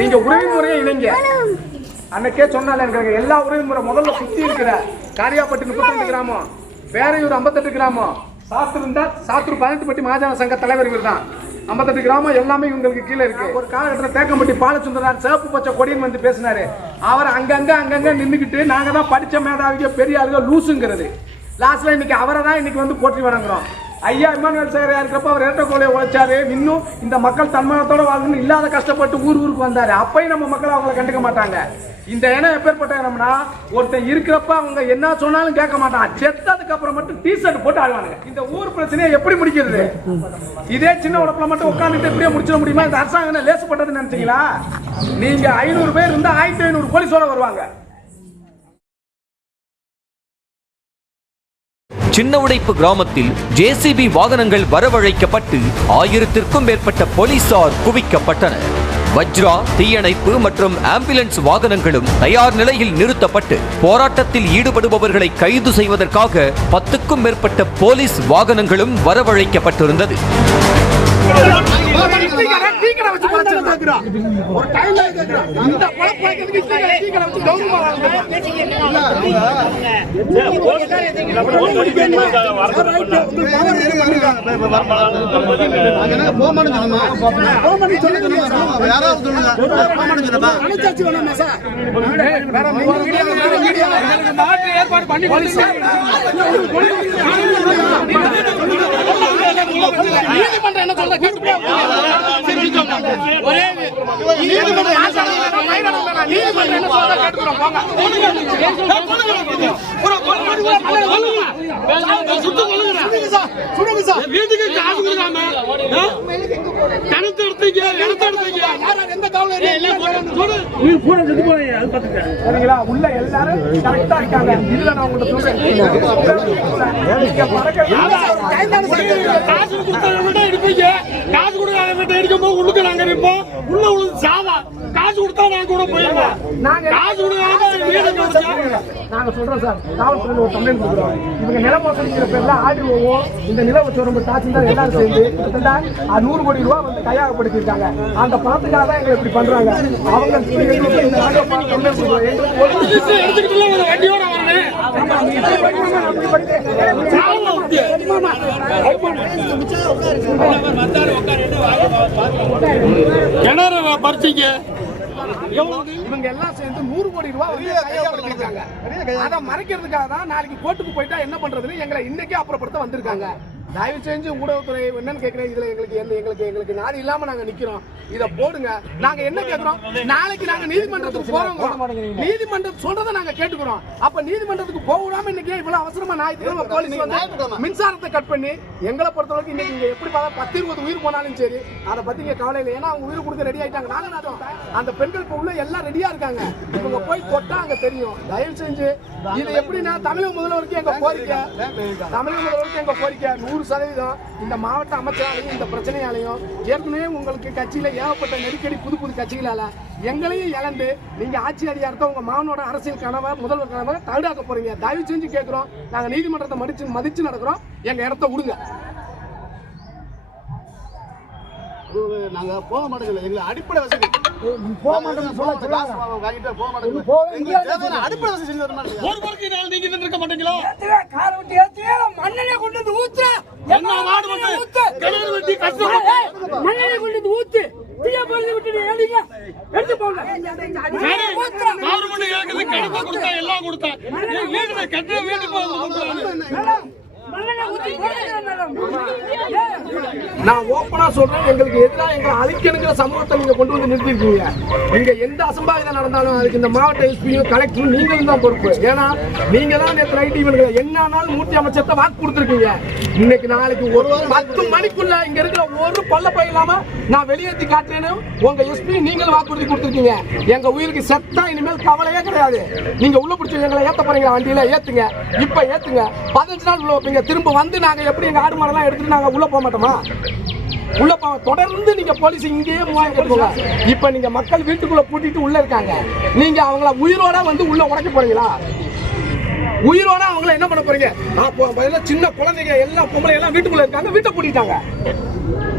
நீங்க உறவு முறையை இணைங்க. அன்னைக்கே சொன்னால எனக்கு எல்லா உறவு முறை முதல்ல சுத்தி இருக்கிற காரியாப்பட்டி 32 கிராமம், பேரையூர் 58 கிராமம், சாத்தூர் இருந்தா சாத்தூர் 18 பட்டி மகாஜன சங்க தலைவர் இவர் தான். 58 கிராமம் எல்லாமே இவங்களுக்கு கீழே இருக்கு. ஒரு காலகட்டத்தில் தேக்கம்பட்டி பாலசுந்தரார் சிவப்பு பச்சை கொடின்னு வந்து பேசினாரு. அவர் அங்கங்க நின்றுக்கிட்டு நாங்க தான் படிச்ச மேதாவிக பெரிய ஆளுங்க லூசுங்கிறது. லாஸ்ட்ல இன்னைக்கு அவரை தான் இன்னைக்கு வந்து போற்றி வணங்குறோம். ஐயா இமானுவேல் சேகரையா இருக்கிறப்ப அவர் ஏற்றக்கோலையை உழைச்சாரு. இன்னும் இந்த மக்கள் தன்மானத்தோட வாழணும்னு இல்லாத கஷ்டப்பட்டு ஊருக்கு வந்தாரு. அப்பயும் நம்ம மக்கள் அவங்களை கண்டுக்க மாட்டாங்க. இந்த இனம் எப்பேற்பட்ட இடம்னா ஒருத்தன் இருக்கிறப்ப அவங்க என்ன சொன்னாலும் கேட்க மாட்டான். செத்ததுக்கு அப்புறம் மட்டும் டிஷர்ட் போட்டு ஆடுவாங்க. இந்த ஊர் பிரச்சனையை எப்படி முடிக்கிறது? இதே சின்ன உடப்புல மட்டும் உட்காந்துட்டு எப்படியே முடிச்சிட முடியுமா? இந்த அரசாங்கம் லேசுப்பட்டதுன்னு நினைச்சீங்களா? நீங்க 500 பேர் இருந்தா 1500 போலீஸோட வருவாங்க. சின்ன உடைப்பு கிராமத்தில் ஜேசிபி வாகனங்கள் வரவழைக்கப்பட்டு 1000த்திற்கும் மேற்பட்ட போலீசார் குவிக்கப்பட்டனர். வஜ்ரா, தீயணைப்பு மற்றும் ஆம்புலன்ஸ் வாகனங்களும் தயார் நிலையில் நிறுத்தப்பட்டு போராட்டத்தில் ஈடுபடுபவர்களை கைது செய்வதற்காக 10க்கும் மேற்பட்ட போலீஸ் வாகனங்களும் வரவழைக்கப்பட்டிருந்தது. உள்ள எல்லாரும் கரெக்டா இருக்காங்க. இதுல நான் உங்கள்கிட்ட காசு கொடுக்காத அடிக்கும்போது உள்ளுக்கு நாங்க இருப்போம். உள்ள உள்ள சாவா காசு கொடுத்தா நாங்க கூட போயிருவோம். காசு கொடுக்காத நாங்க சொல்றோம் சார், காவல்துறையில ஒரு கம்ப்ளைண்ட் கொடுக்குறோம். இவங்க நில மோசடிக்கிற பேர்ல ஆடிஓ இந்த நில வச்சு தாசில்தார் எல்லாரும் சேர்ந்து 100 கோடி ரூபாய் வந்து கையாகப்படுத்திருக்காங்க. அந்த பணத்துக்காக தான் எங்களை இப்படி பண்றாங்க. அவங்க வண்டியோட வரணும். கிணறு பறிச்சிங்க. இவங்க எல்லாம் சேர்ந்து 100 கோடி ரூபாய் அதை மறைக்கிறதுக்காக தான் நாளைக்கு கோர்ட்டுக்கு போயிட்டா என்ன பண்றதுன்னு எங்களை இன்னைக்கே அப்புறப்படுத்த வந்திருக்காங்க. தயவு செஞ்சு ஊடகத்துறை என்னன்னு கேட்கிறேன். இதுல எங்களுக்கு நாதி இல்லாம நாங்க நிக்கிறோம். இத போடுங்க. நாங்க என்ன கேட்கிறோம்? நாளைக்கு நாங்க நீதிமன்றத்துக்கு போறோம். நீதிமன்றம் சொல்றதை நாங்க கேட்டுக்கிறோம். அப்ப நீதிமன்றத்துக்கு போகாம இன்னைக்கு இவ்வளவு அவசரமா ஞாயிற்றுக்கிழமை போலீஸ் வந்து மின்சாரத்தை கட் பண்ணி எங்களை பொறுத்தவரைக்கும் இன்னைக்கு இங்க எப்படி பார்த்தா 10-20 உயிர் போனாலும் சரி அதை பத்தி இங்க கவலை இல்லை. ஏன்னா அவங்க உயிர் கொடுக்க ரெடி ஆயிட்டாங்க. நாங்க அந்த பெண்கள் இப்ப உள்ள எல்லாம் ரெடியா இருக்காங்க. இவங்க போய் கொட்டா அங்க தெரியும். தயவு செஞ்சு இது எப்படின்னா தமிழக முதல்வருக்கு எங்க கோரிக்கை 100% இந்த மாவட்ட அமைச்சராலையும் இந்த பிரச்சனையாலையும் ஏற்கனவே உங்களுக்கு கட்சியில ஏகப்பட்ட நெருக்கடி புது கட்சிகளால எங்களையும் இழந்து நீங்க ஆட்சி அதிகாரத்தை உங்க மாவனோட அரசியல் கனவை முதல்வர் கனவை தடுக்க போறீங்க. தயவு செஞ்சு கேட்கிறோம். நாங்க நீதிமன்றத்தை மதிச்சு நடக்கிறோம். எங்க இடத்த விடுங்க. நாங்க போக மாட்டோம். எங்களை அடிப்படை வசதி அடிப்படை வசதி செஞ்சு தர மாட்டேங்க. ஒரு பொறுக்கி நாள் நீங்க இருக்க மாட்டீங்களா? காரை விட்டு மண்ணெண்ணெய் கொண்டு வந்து ஊத்து. என்ன வாடு வந்து கிணறு வெட்டி கஷ்டம். மண்ணெண்ணெய் கொண்டு வந்து ஊத்து. தீய போய் விட்டு ஏடிங்க. எடுத்து போங்க. கவர்மெண்ட் கேக்குது கிணறு கொடுத்தா எல்லாம் கொடுத்தா. வீடு கட்ட வீடு போகுது. நான் ஓப்பனா சொல்றேன், எங்களுக்கு எதிராக எங்களை அழிக்கணுங்கிற சமூகத்தை நீங்க கொண்டு வந்து நிறுத்திருக்கீங்க. இங்க எந்த அசம்பாவிதம் நடந்தாலும் அதுக்கு இந்த மாவட்ட எஸ்பியும் கலெக்டரும் நீங்களும் தான் பொறுப்பு. ஏன்னா நீங்க தான் நேற்று ரைட் இவங்களை என்னாலும் மூர்த்தி அமைச்சர்கிட்ட வாக்கு கொடுத்துருக்கீங்க. இன்னைக்கு நாளைக்கு ஒரு 10 மணிக்குள்ள இங்க இருக்கிற ஒரு பல்ல பை இல்லாம நான் வெளியேற்றி காட்டுறேன்னு உங்க எஸ்பி நீங்களும் வாக்குறுதி கொடுத்துருக்கீங்க. எங்க உயிருக்கு செத்தா இனிமேல் கவலையே கிடையாது. நீங்க உள்ள பிடிச்சி எங்களை ஏத்த போறீங்க. வண்டியில ஏத்துங்க. இப்ப ஏத்துங்க. 15 நாள் உள்ள வைப்பீங்க. திரும்ப வந்து நாங்க எப்படி எங்க ஆடு மாடெல்லாம் எடுத்துட்டு நாங்க உள்ள போக மாட்டோமா? உள்ள தொடர்ந்து நீங்க போலீஸ் இங்கேயே போங்க. இப்ப நீங்க மக்கள் வீட்டுக்குள்ள பூட்டிட்டு உள்ள இருக்காங்க. நீங்க அவங்கள உயிரோட வந்து உள்ள உடைக்க போறீங்களா? உயிரோட அவங்கள என்ன பண்ண போறீங்க? சின்ன குழந்தைங்க எல்லாம் பொம்பளை எல்லாம் வீட்டுக்குள்ள இருக்காங்க. வீட்டை பூட்டிட்டாங்க.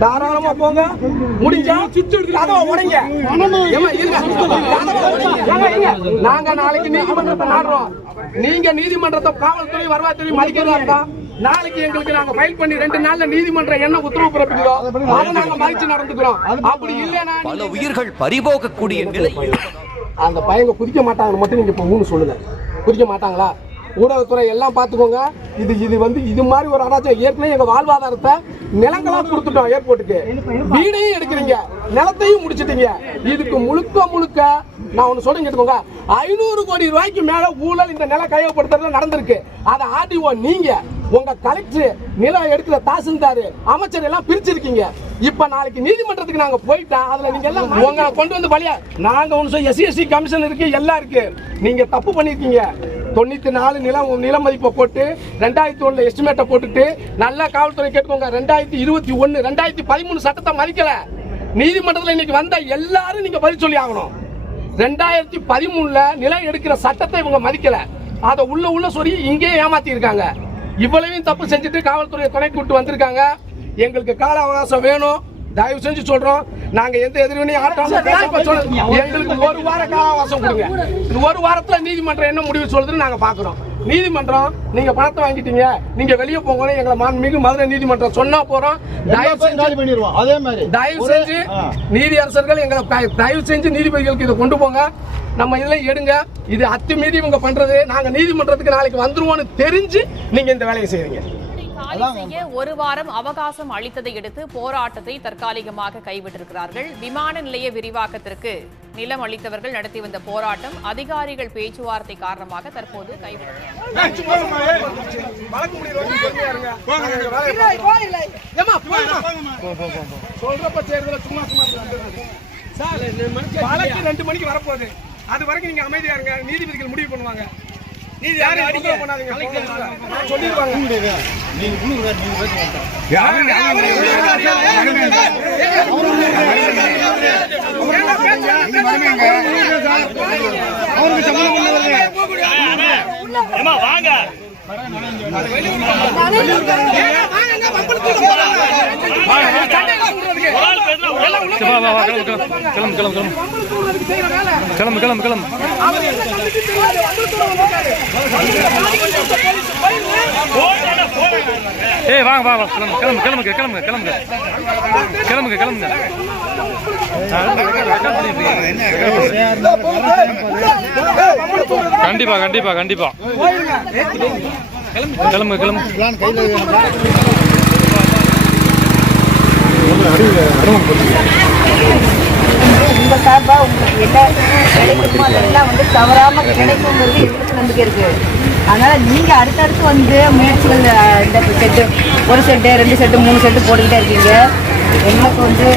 தாராளமா போங்க. முடிஞ்சா கதவை உடைங்க. ஏம்மா, இருங்க. கதவை உடைங்க. நாங்க நாளைக்கு நீதிமன்றத்தை நாடுறோம். நீங்க நீதிமன்றத்தை காவல்துறை வருவாய்த்துறை மதிக்கிறதா இருந்தா நாளைக்கு எங்களுக்கு நாங்க ஃபைல் பண்ணி 2 நாள்ல நீதிமன்றம் என்ன உத்தரவு பிறப்பிக்கிறோம் அதை நாங்க மதிச்சு நடந்துக்கிறோம். அப்படி இல்லைன்னா பல உயிர்கள் பறிபோகக்கூடிய நிலை. அந்த பையங்க குதிக்க மாட்டாங்கன்னு மட்டும் நீங்க இப்ப 3 சொல்லுங்க. குதிக்க மாட்டாங்களா? ஊடகத்துறை எல்லாம் பாத்துக்கோங்க. இது மாதிரி ஒரு அராஜகம். ஏற்கனவே எங்க வாழ்வாதாரத்தை நிலங்களா கொடுத்துட்டோம். ஏர்போர்ட்டுக்கு வீடையும் எடுக்கிறீங்க, நிலத்தையும் முடிச்சிட்டீங்க. இதுக்கு முழுக்க நான் ஒண்ணு சொல்றேன் கேட்டுக்கோங்க. 500 கோடி ரூபாய்க்கு மேல ஊழல் இந்த நில கையகப்படுத்துறதுல நடந்திருக்கு. அதை ஆர்டிஓ நீங்க, உங்க கலெக்டர், நிலம் எடுக்கிற தாசில்தார், அமைச்சர் எல்லாம் பிரிச்சிருக்கீங்க. இப்ப நாளைக்கு நீதிமன்றத்துக்கு நாங்க போயிட்டா அதுல நீங்க எல்லாம் உங்க கொண்டு வந்து பலியா நாங்க ஒண்ணு SC கமிஷன் இருக்கு, எல்லாம் இருக்கு. நீங்க தப்பு பண்ணிருக்கீங்க. 94 நில மதிப்பை போட்டு 2001 எஸ்டிமேட்டை போட்டுட்டு நல்லா காவல்துறை கேட்டுக்கோங்க. 2021 2013 சட்டத்தை மதிக்கல. நீதிமன்றத்தில் இன்னைக்கு வந்த எல்லாரும் நீங்க பதில் சொல்லி ஆகணும். 2013 நிலம் எடுக்கிற சட்டத்தை இவங்க மதிக்கல. அதை உள்ள சொல்லி இங்கே ஏமாத்தி இருக்காங்க. இவ்வளவையும் தப்பு செஞ்சுட்டு காவல்துறையை துணை கூட்டு வந்திருக்காங்க. எங்களுக்கு கால அவகாசம் வேணும். தயவு செஞ்சு சொல்றோம். நாங்க எந்த எதிர்வினையும் ஆட்டாம எங்களுக்கு 1 வார கால அவகாசம் கொடுங்க. இந்த 1 வாரத்துல நீதிமன்றம் என்ன முடிவு சொல்றதுன்னு நாங்க பாக்குறோம். நீதிமன்றம் நீங்க பணத்தை வாங்கிட்டீங்க, நீங்க வெளியே போங்கன்னு எங்களை மாண்புமிகு மதுரை நீதிமன்றம் சொன்னா போறோம். தயவு செஞ்சு நீதியரசர்கள் எங்களை தயவு செஞ்சு நீதிபதிகளுக்கு இதை கொண்டு போங்க. நம்ம இதுல எடுங்க. இது அத்துமீறி இவங்க பண்றது. நாங்க நீதிமன்றத்துக்கு நாளைக்கு வந்துருவோம்னு தெரிஞ்சு நீங்க இந்த வேலையை செய்றீங்க. செய்ய 1 வாரம் அவகாசம் அளித்ததை அடுத்து போராட்டத்தை தற்காலிகமாக கைவிட்டிருக்கிறார்கள். விமான நிலைய விரிவாக்கத்திற்கு நிலம் அளித்தவர்கள் நடத்தி வந்த போராட்டம் அதிகாரிகள் பேச்சுவார்த்தை காரணமாக தற்போது கைவிடப்பட்டது. 2 மணிக்கு வரப்போகுது. அது வரைக்கும் நீங்க அமைதியா இருங்க. நீதிபதிகள் முடிவு பண்ணுவாங்க. கண்டிப்பா கண்டிப்பா கண்டிப்பா கிளம்பு கிளம்பு. உங்க சார்பா உங்களுக்கு என்ன கிடைக்குமோ அதெல்லாம் வந்து தவறாம கிடைக்குங்கிறது எங்களுக்கு நம்பிக்கை இருக்கு. அதனால நீங்க அடுத்தடுத்து வந்து முயற்சிகள் இந்த செட்டு 1 செட்டு 2 செட்டு 3 செட்டு போட்டுக்கிட்டே இருக்கீங்க. எங்களுக்கு வந்து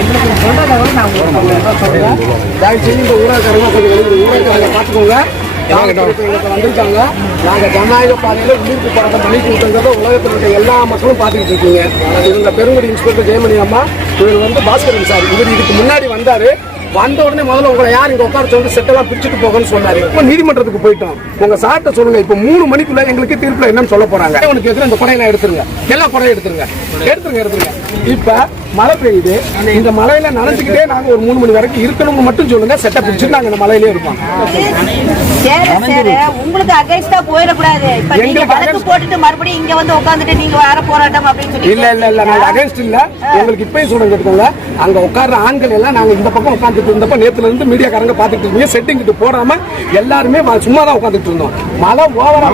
எங்களுக்கு சொல்றதை விட நான் உங்களுக்கு சொல்றேன். தயவு செஞ்சு இந்த ஊராக்காரங்க கொஞ்சம் ஊராக்காரங்க பார்த்துக்கோங்க. வந்திருக்காங்க. நாங்க ஜனநாயக பாதையில உயிர்ப்பு போராட்டம் பண்ணி கொடுத்தத உலகத்தில் இருக்க எல்லா மக்களும் பார்த்துக்கிட்டு இருக்கீங்க. இவங்க பெருங்குடி இன்ஸ்பெக்டர் ஜெயமணி அம்மா, இவர் வந்து பாஸ்கரன் சார். இவர் இதுக்கு முன்னாடி வந்தாரு. வந்த உடனே முதல்ல உங்களை யார் இங்க உட்கார சொல்லி செட்டெல்லாம் பிரிச்சுட்டு போகணும்னு சொன்னாரு. இப்போ நீதிமன்றத்துக்கு போயிட்டோம். உங்க சார்ட்ட சொல்லுங்க. இப்போ 3 மணிக்குள்ள எங்களுக்கு தீர்ப்புல என்னன்னு சொல்ல போறாங்க. உனக்கு எதிர இந்த கொடையெல்லாம் எடுத்துருங்க. எல்லா கொடையும் எடுத்துருங்க. இப்ப மழை பெய்யுது. இந்த மழையில நனைஞ்சுக்கிட்டே நாங்க ஒரு 3 மணி வரைக்கும் இருக்கணும்னு மட்டும் சொல்லுங்க. செட்டை பிரிச்சுட்டு நாங்க இந்த மழையிலே இருப்போம். உங்களுக்கு அகைன்ஸ்டா போயிடக்கூடாது. இப்ப நீங்க வழக்கு போட்டுட்டு மறுபடியும் இங்க வந்து உட்கார்ந்துட்டு நீங்க வேற போராட்டம் அப்படின்னு சொல்லி இல்ல நாங்க அகைன்ஸ்ட் இல்ல. உங்களுக்கு இப்பயும் சொல்றேன் கேட்டுக்கோங்க. அங்க உட்கார்ற ஆண்கள் எல்லாம் நாங்க இந்த பக்கம் உட்கார்ந்துட்டு இருந்தப்ப நேத்துல இருந்து மீடியாக்காரங்க பாத்துட்டு இருக்கீங்க. செட்டிங் கிட்ட போடாம எல்லாருமே சும்மா தான் உட்கார்ந்துட்டு இருந்தோம். மழை ஓவரா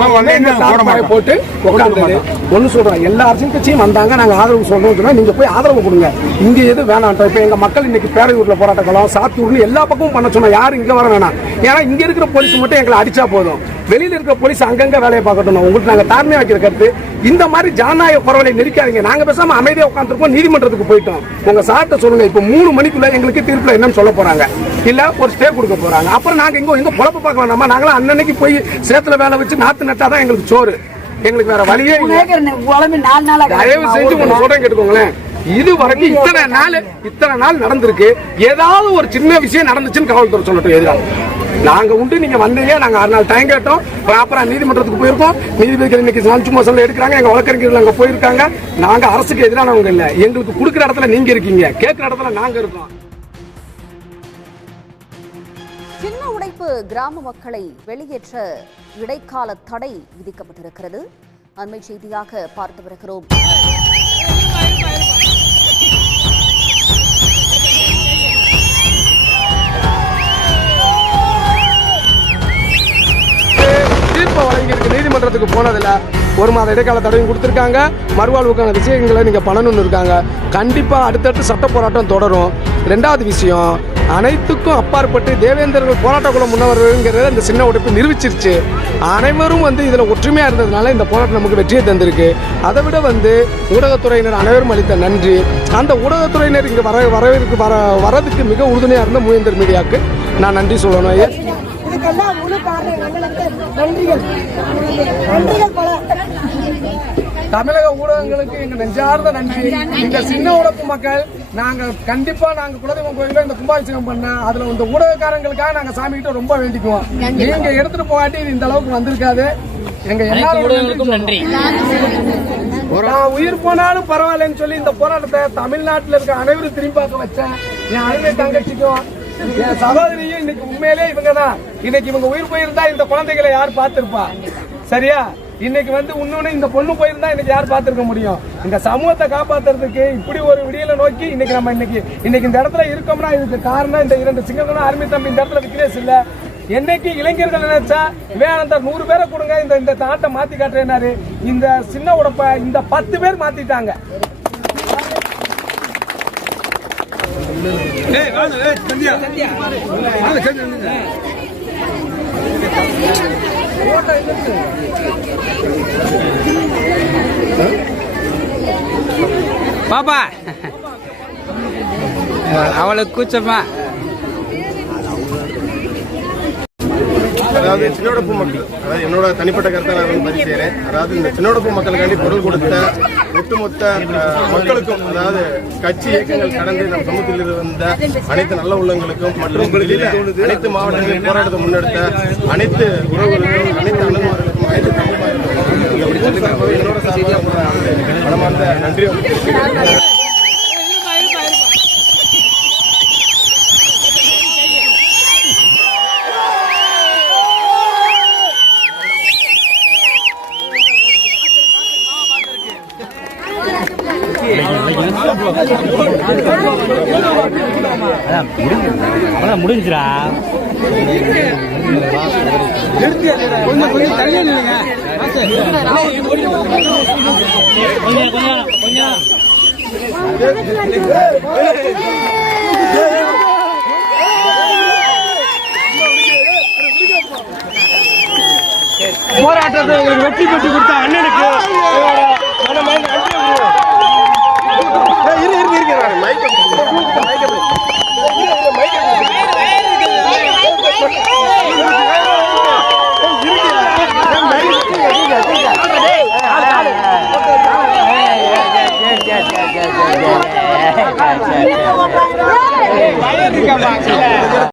போட்டு உட்கார்ந்தது. ஒண்ணு சொல்றோம், எல்லா அரசியல் கட்சியும் வந்தாங்க. நாங்க ஆதரவு சொல்றோம். நீங்க போய் ஆதரவு கொடுங்க. இங்க எது வேணாம். இப்ப எங்க மக்கள் இன்னைக்கு பேரையூர்ல போராட்ட காலம், சாத்தூர்னு எல்லா பக்கமும் பண்ண சொன்னா யாரும் இங்க வர வேணாம். ஏன்னா இங்க இருக்கிற போலீஸ் மட்டும் எங்களை அடிச்சா போதும். வெளியில இருக்கிற போலீஸ் அங்கங்க வேலையை பார்க்கட்டும். உங்களுக்கு நாங்க தாழ்மையா வைக்கிற கருத்து, இந்த மாதிரி ஜனநாயக பரவலை நெருக்காதீங்க. நாங்க பேசாம அமைதியா உட்காந்துருக்கோம். நீதிமன்றத்துக்கு போயிட்டோம். உங்க சார்ட்ட சொல்லுங்க. இப்ப 3 மணிக்குள்ள எங்களுக்கு தீர்ப்புல என்னன்னு சொல்ல போறாங்க, இல்ல ஒரு ஸ்டே கொடுக்க போறாங்க. அப்புறம் நாங்க எங்க பொழப்பு பார்க்க வேண்டாமா? நாங்களாம் அன்னன்னைக்கு போய் சேத்துல வேலை வச்சு நாத்து நட்டாதான் எங்களுக்கு சோறு. எங்களுக்கு வேற வழியே இல்லை. தயவு செஞ்சு ஒண்ணு சொல்றேன் கேட்டுக்கோங்களேன். இது வரைக்கும் இத்தனை நாள் நடந்திருக்கு. ஏதாவது ஒரு சின்ன விஷயம் நடந்துச்சுன்னு காவல்துறை சொல்லட்டும். எதிராக நாங்க உண்டு, நீங்க வந்தீங்க, நாங்க 6 நாள் டைம் கேட்டோம். அப்புறம் நீதிமன்றத்துக்கு போயிருக்கோம். நீதிபதிகள் இன்னைக்கு சும்மா சொல்ல எடுக்கிறாங்க. எங்க வழக்கறிஞர்கள் அங்க போயிருக்காங்க. நாங்க அரசுக்கு எதிரானவங்க இல்ல. எங்களுக்கு கொடுக்குற இடத்துல நீங்க இருக்கீங்க, கேட்கிற இடத்துல நாங்க இருக்கோம். சின்ன உடைப்பு கிராம மக்களை வெளியேற்ற இடைக்கால தடை விதிக்கப்பட்டிருக்கிறது. அண்மை செய்தியாக பார்த்து வருகிறோம். தீர்ப்பு வழங்கியிருக்கு. நீதிமன்றத்துக்கு போனதில்ல, 1 மாத இடைக்கால தடவையும் கொடுத்துருக்காங்க. மறுவாழ்வுக்கான விஷயங்களை நீங்க பண்ணணும்னு இருக்காங்க. கண்டிப்பா அடுத்தடுத்து சட்ட போராட்டம் தொடரும். 2வது விஷயம், அனைத்துக்கும் அப்பாற்பட்டு தேவேந்திரர்கள் போராட்ட குழு முன்னவர்கள்ங்கிறத இந்த சின்ன உடைப்பு நிரூபிச்சிருச்சு. அனைவரும் இதுல ஒற்றுமையா இருந்ததுனால இந்த போராட்டம் நமக்கு வெற்றியை தந்திருக்கு. அதை விட ஊடகத்துறையினர் அனைவரும் அளித்த நன்றி. அந்த ஊடகத்துறையினர் இங்க வரதுக்கு மிக உறுதுணையா இருந்த மூவேந்தர் மீடியாவுக்கு நான் நன்றி சொல்லணும். தமிழக ஊடகங்களுக்கு எங்க நெஞ்சார்ந்த நன்றி. இந்த சின்ன உடைப்பு மக்கள் கண்டிப்பா குலதெய்வம் கோயில இந்த கும்பாபிஷேகம் பண்ண அதுல இந்த ஊடகக்காரங்களுக்காக நாங்க சாமி கிட்ட ரொம்ப வேண்டிக்குவோம். நீங்க எடுத்துட்டு போகாட்டி இந்த அளவுக்கு வந்திருக்காது. எங்க எல்லாருக்கும் நன்றி. நான் உயிர் போனாலும் பரவாயில்லன்னு சொல்லி இந்த போராட்டத்தை தமிழ்நாட்டில் இருக்க அனைவரும் திரும்பி பார்க்க வச்சேன். என் அருமை தங்கச்சிக்கும் என் சகோதரியும் இன்னைக்கு உண்மையிலே இவங்க தான். இன்னைக்கு இவங்க உயிர் போயிருந்தா இந்த குழந்தைகளை யார் பார்த்திருப்பா? சரியா? இன்னைக்கு இன்னொன்னு இந்த பொண்ணு போயிருந்தா இன்னைக்கு யார் பார்த்திருக்க முடியும்? இந்த சமூகத்தை காப்பாத்துறதுக்கு இப்படி ஒரு விடியலை நோக்கி இன்னைக்கு நம்ம இன்னைக்கு இந்த இடத்துல இருக்கோம்னா இதுக்கு காரணம் இந்த 2 சிங்கங்களும் அருமை தம்பி இந்த இடத்துல விக்னேஷ் இல்ல. என்னைக்கு இளைஞர்கள் நினைச்சா வேணாம் 100 பேரை கொடுங்க இந்த நாட்டை மாத்தி காட்டுறேன்னாரு. இந்த சின்ன உடப்ப இந்த 10 பேர் மாத்திட்டாங்க. பாப்பா அவளுக்கு கூச்சமா. அதாவது சின்னோடப்பு மக்கள், அதாவது என்னோட தனிப்பட்ட கருத்தை நான் பதிவு செய்கிறேன். அதாவது இந்த சின்னோடப்பு மக்களுக்காண்டி குரல் கொடுத்த ஒட்டுமொத்த மக்களுக்கும், அதாவது கட்சி இயக்கங்கள் கடந்து நம் சமூகத்தில் இருந்த அனைத்து நல்ல உள்ளங்களுக்கும் மற்றும் அனைத்து மாவட்டங்களில் போராட்டத்தை முன்னெடுத்த அனைத்து உறவுகளுக்கும், அனைத்து அண்ணன்மார்களுக்கும், அனைத்து தமிழ்மார்களுக்கும் என்னோட சார்பாக மனமார்ந்த நன்றி. முடிஞ்சிரா கொஞ்சம் தள்ளி நில்லுங்க. கொஞ்சம் போராட்டத்தை வெற்றி பெற்று கொடுத்த அண்ணனுக்கு